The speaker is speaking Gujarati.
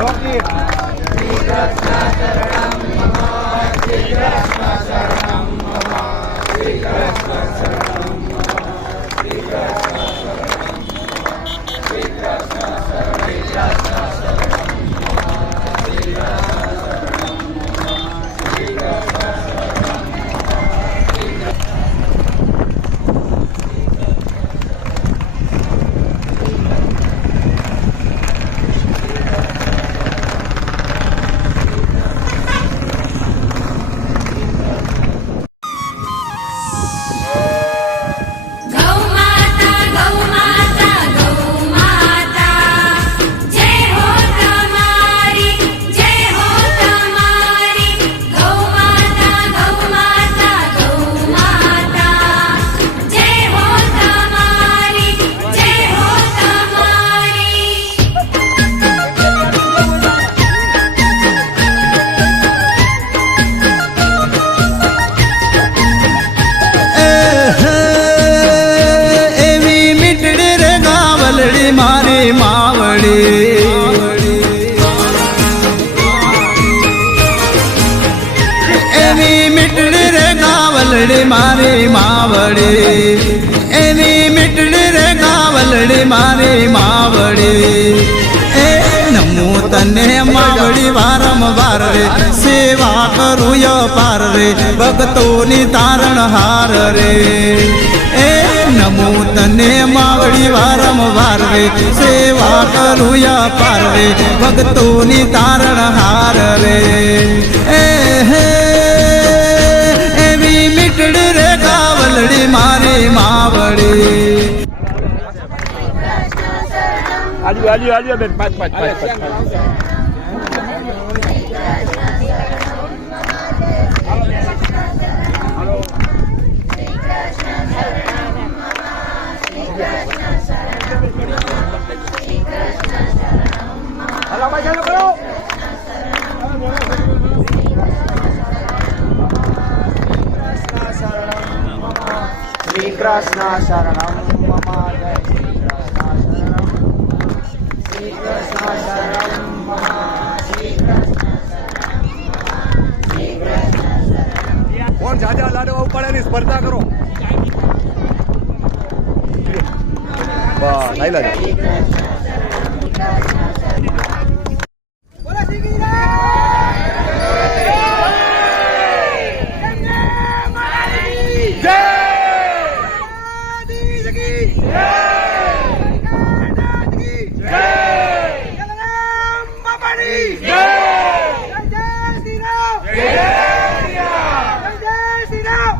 Jogue! મારી માવડી. એની મીટડી રે ગાવલડી મારી માવડી. એની મીટડી રે ગાવલડી મારી માવડી. એ નમો તને માવડી વારંવાર રે. સેવા કરું પાર રે. ભક્તોની તારણ હાર રે. એ નમો તને માવડી વારંવાર રે, સેવા કરું પારવે ભક્તોની તારણ હાર રે એ હે, એવી મીટડી રે કાવલડી મારી માવડી આલ્યો આલ્યો આલ્યો, બેન, પાંચ પાંચ પાંચ પાંચ. હાલો ભાઈ ચાલુ કરો શ્રી કૃષ્ણ શરણમ મમ જય શ્રી કૃષ્ણ શરણમ શ્રી કૃષ્ણ શરણમ કોણ જાજા લાડવા ઉપાડે સ્પર્ધા કરો બસ લઈ લેજો